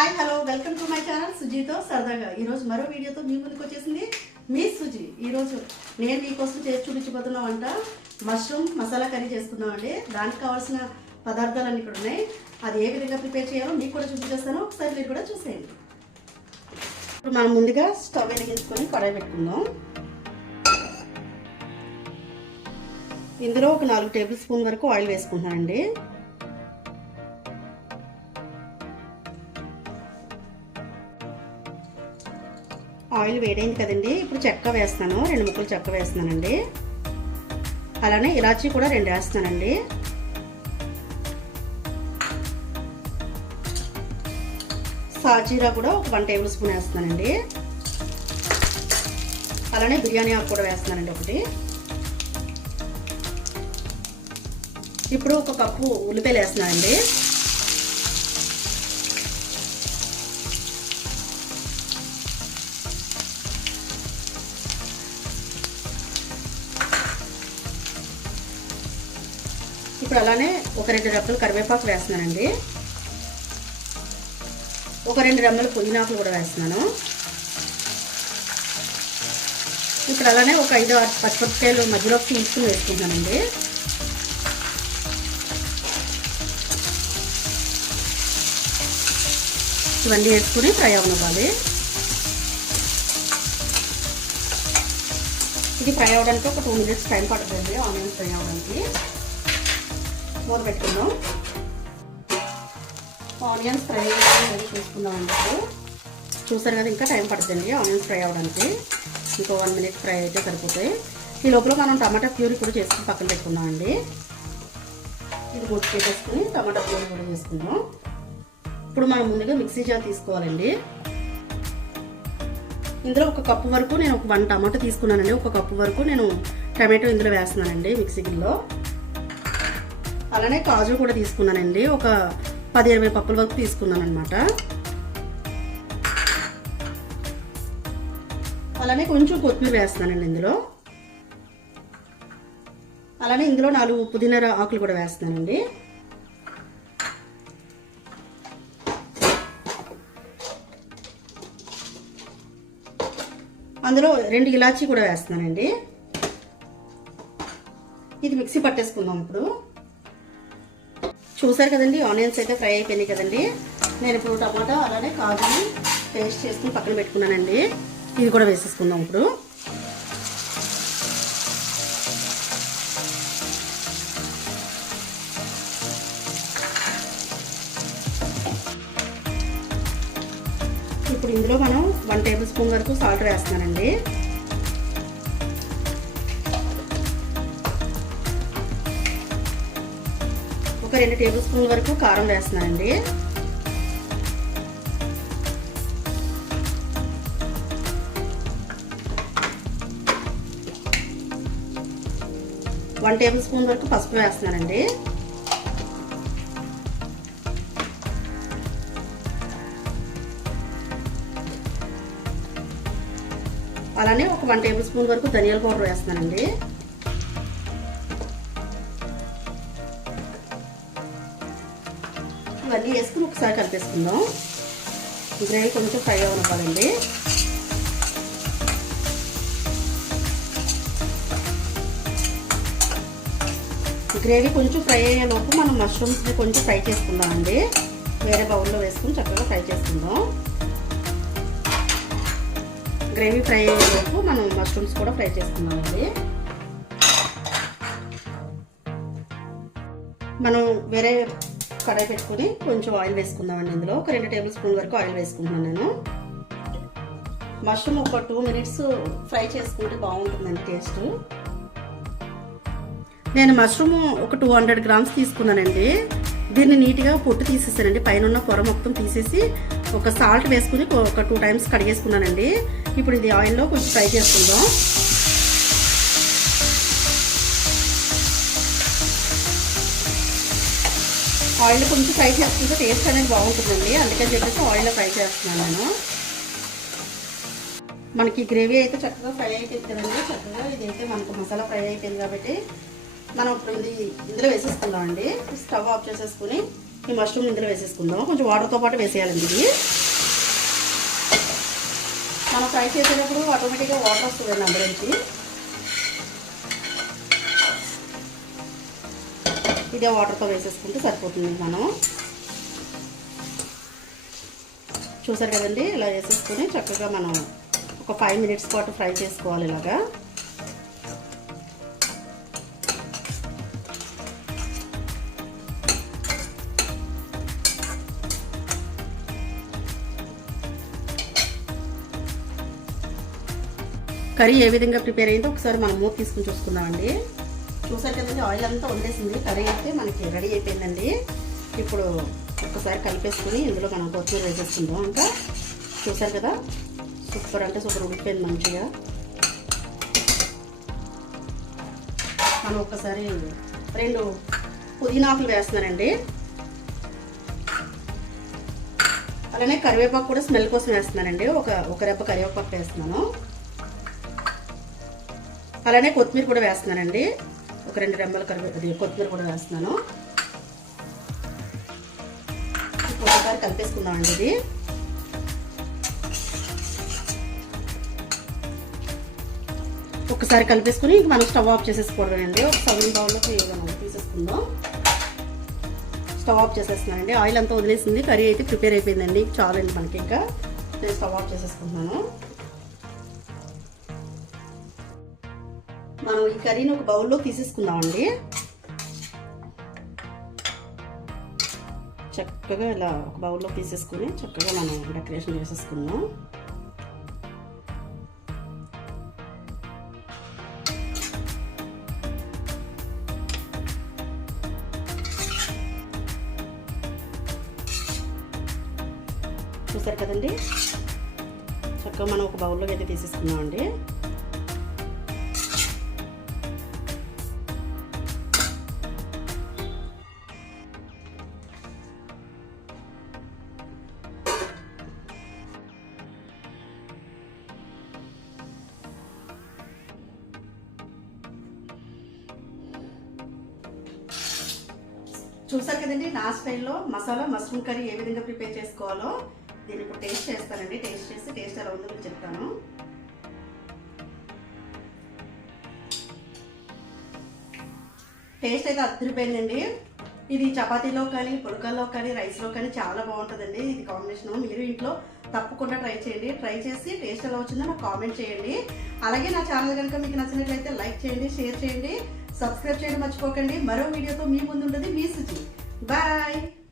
Hi hello welcome to my channel సుజీతో సరదాగా. ఈరోజు మరో వీడియోతో మీ ముందుకు వచ్చేసింది మీ సుజీ. ఈరోజు నేను మీకోసం చేసి చూపించబోతున్నా వంట మష్రూమ్ మసాలా కర్రీ చేసుకుందామండి. దానికి కావాల్సిన పదార్థాలన్నీ ఇక్కడ ఉన్నాయి. అది ఏ విధంగా ప్రిపేర్ చేయాలో మీకు కూడా చూపించేస్తాను, ఒకసారి మీరు కూడా చూసేయండి. ఇప్పుడు మనం ముందుగా స్టవ్ వెలిగించుకొని కడాయి పెట్టుకుందాం. ఇందులో ఒక 4 టేబుల్ స్పూన్ వరకు ఆయిల్ వేసుకుంటున్నానండి. ఆయిల్ వేడైంది కదండి, ఇప్పుడు చెక్క వేస్తాను. 2 ముక్కలు చెక్క వేస్తున్నానండి. అలానే ఇలాచీ కూడా 2 వేస్తానండి. సాజీరా కూడా ఒక 1 టేబుల్ స్పూన్ వేస్తానండి. అలానే బిర్యానీ ఆకు కూడా వేస్తానండి ఒకటి. ఇప్పుడు 1 కప్పు ఉల్లిపాయలు వేస్తున్నానండి. ఇప్పుడు అలానే ఒక 2 రెమ్మలు కరివేపాకు వేస్తున్నానండి. ఒక 2 రెమ్మలు పుదీనాకులు కూడా వేస్తున్నాను. ఇప్పుడు అలానే ఒక 5-6 పచ్చిమిరపకాయలు మధ్యలో తీసుకుని వేసుకుంటున్నానండి. ఇవన్నీ వేసుకుని ఫ్రై అవ్వాలి. ఇది ఫ్రై అవ్వడానికి ఒక 2 మినిట్స్ టైం పడుతుంది. ఆనియన్స్ ఫ్రై అవ్వడానికి మూత పెట్టుకుందాం. ఆనియన్స్ ఫ్రై రెడీ చేసుకుందాం అన్నట్టు. చూసారు కదా, ఇంకా టైం పడుతుంది ఆనియన్స్ ఫ్రై అవ్వడానికి. ఇంకో 1 మినిట్ ఫ్రై అయితే సరిపోతాయి. ఈ లోపల మనం టమాటా ప్యూరీ కూడా చేసుకుని పక్కన పెట్టుకుందాం అండి. ఇది మూత పెట్టేసుకుని టమాటా ప్యూరీ కూడా చేసుకుందాం. ఇప్పుడు మనం ముందుగా మిక్సీ జార్ తీసుకోవాలండి. ఇందులో 1 కప్పు వరకు నేను 1 టమాటా తీసుకున్నానండి. 1 కప్పు వరకు నేను టమాటో ఇందులో వేస్తున్నానండి మిక్సీ గిన్నెలో. అలానే కాజు కూడా తీసుకున్నానండి. ఒక 10-20 పప్పుల వరకు తీసుకున్నాను అనమాట. అలానే కొంచెం కొత్తిమీర వేస్తున్నానండి ఇందులో. అలానే ఇందులో 4 పుదీనా ఆకులు కూడా వేస్తున్నానండి. అందులో 2 ఇలాచీ కూడా వేస్తున్నానండి. ఇది మిక్సీ పట్టేసుకుందాం. ఇప్పుడు చూసారు కదండి, ఆనియన్స్ అయితే ఫ్రై అయిపోయినాయి కదండి. నేను ఇప్పుడు టమాటా అలానే కాజుని పేస్ట్ చేసుకుని పక్కన పెట్టుకున్నానండి. ఇది కూడా వేసేసుకుందాం. ఇప్పుడు ఇప్పుడు ఇందులో మనం 1 టేబుల్ స్పూన్ వరకు సాల్ట్ వేస్తున్నానండి. ఒక 2 టేబుల్ స్పూన్ వరకు కారం వేస్తున్నానండి. ఒక టేబుల్ స్పూన్ వరకు పసుపు వేస్తున్నానండి. అలానే ఒక 1 టేబుల్ స్పూన్ వరకు ధనియాల పౌడర్ వేస్తున్నానండి. ఇవన్నీ వేసుకుని ఒకసారి కలిపేసుకుందాం. గ్రేవీ కొంచెం ఫ్రై అవ్వాలండి. గ్రేవీ కొంచెం ఫ్రై అయ్యేలోపు మనం మష్రూమ్స్ని కొంచెం ఫ్రై చేసుకుందాం అండి. వేరే బౌల్లో వేసుకుని చక్కగా ఫ్రై చేసుకుందాం. గ్రేవీ ఫ్రై అయ్యేలోపు మనం మష్రూమ్స్ కూడా ఫ్రై చేసుకుందాం అండి. మనం వేరే కడాయి పెట్టుకుని కొంచెం ఆయిల్ వేసుకుందామండి. ఇందులో ఒక 2 టేబుల్ స్పూన్ వరకు ఆయిల్ వేసుకుంటున్నాను నేను. మష్రూమ్ ఒక 2 మినిట్స్ ఫ్రై చేసుకుంటే బాగుంటుందండి టేస్ట్. నేను మష్రూమ్ ఒక 200 గ్రామ్స్ తీసుకున్నానండి. దీన్ని నీట్గా పొట్టు తీసేసానండి. పైన ఉన్న పొర మొత్తం తీసేసి ఒక సాల్ట్ వేసుకుని ఒక 2 టైమ్స్ కడిగేసుకున్నానండి. ఇప్పుడు ఇది ఆయిల్లో కొంచెం ఫ్రై చేసుకుందాం. ఆయిల్ కొంచెం ఫ్రై చేసుకుంటే టేస్ట్ అనేది బాగుంటుందండి. అందుకని చెప్పేసి ఆయిల్లో ఫ్రై చేస్తున్నాను నేను. మనకి గ్రేవీ అయితే చక్కగా ఫ్రై అయిపోయింది కదండి. చక్కగా ఇదైతే మనకు మసాలా ఫ్రై అయిపోయింది కాబట్టి మనం ఇప్పుడు ఇందులో వేసేసుకుందాం అండి. స్టవ్ ఆఫ్ చేసేసుకుని ఈ మష్రూమ్ ఇందులో వేసేసుకుందాం. కొంచెం వాటర్తో పాటు వేసేయాలండి ఇది. మనం ఫ్రై చేసేటప్పుడు ఆటోమేటిక్గా వాటర్ వస్తుందండి అందులోంచి. ఇదే వాటర్తో వేసేసుకుంటే సరిపోతుంది. మనం చూసారు కదండి, ఇలా వేసేసుకొని చక్కగా మనం ఒక 5 minutes పాటు ఫ్రై చేసుకోవాలి. ఇలాగా కర్రీ ఏ విధంగా ప్రిపేర్ అయిందో ఒకసారి మనం మూత తీసుకుని చూసుకుందామండి. చూసారు కదండి, ఆయిల్ అంతా వండేసింది. కర్రీ అయితే మనకి రెడీ అయిపోయిందండి. ఇప్పుడు ఒక్కసారి కలిపేసుకుని ఇందులో మనం కొత్తిమీర వేసేసుకుందాం. ఇంకా చూసారు కదా, సూపర్ అంటే సూపర్ ఉడికిపోయింది మంచిగా. మనం ఒక్కసారి 2 పుదీనాకులు వేస్తున్నానండి. అలానే కరివేపాకు కూడా స్మెల్ కోసం వేస్తున్నానండి. ఒక రెబ్బ కరివేపాకు వేస్తున్నాను. అలానే కొత్తిమీర కూడా వేస్తున్నానండి. ఒక 2 రెమ్మల కొత్తిమీర కూడా వేస్తున్నాను. ఒకసారి కలిపేసుకుందామండి. ఇది ఒకసారి కలిపేసుకుని మనం స్టవ్ ఆఫ్ చేసేసుకోవడమేనండి. ఒక సర్వింగ్ బౌల్లోకి తీసేసుకుందాం. Stove off చేసేస్తున్నానండి. ఆయిల్ అంతా వదిలేసింది. కర్రీ అయితే ప్రిపేర్ అయిపోయిందండి. చాలండి మనకి. ఇంకా నేను స్టవ్ ఆఫ్ చేసేసుకుంటున్నాను. మనం ఈ కర్రీని ఒక బౌల్లో తీసేసుకుందామండి. చక్కగా ఇలా ఒక బౌల్లో తీసేసుకుని చక్కగా మనం డెకరేషన్ చేసేసుకుందాం. చూసారు కదండి, చక్కగా మనం ఒక బౌల్లోకి అయితే తీసేసుకుందామండి. చూసారు కదండి, నా స్టైల్లో మసాలా మష్రూమ్ కర్రీ ఏ విధంగా ప్రిపేర్ చేసుకోవాలో దీన్ని ఇప్పుడు టేస్ట్ చేస్తానండి. టేస్ట్ చేసి టేస్ట్ ఎలా ఉందో మీకు చెప్తాను. టేస్ట్ అయితే అదిరిపోయిందండి. ఇది చపాతీలో కానీ, పుడకల్లో కానీ, రైస్లో కానీ చాలా బాగుంటుందండి. ఇది కాంబినేషన్ మీరు ఇంట్లో తప్పకుండా ట్రై చేయండి. ట్రై చేసి టేస్ట్ ఎలా వచ్చిందో నాకు కామెంట్ చేయండి. అలాగే నా ఛానల్ కనుక మీకు నచ్చినట్లయితే లైక్ చేయండి, షేర్ చేయండి, సబ్స్క్రైబ్ చేయడం మర్చిపోకండి. మరో వీడియోతో మీ ముందు ఉంటుంది మీ సుజి. బాయ్.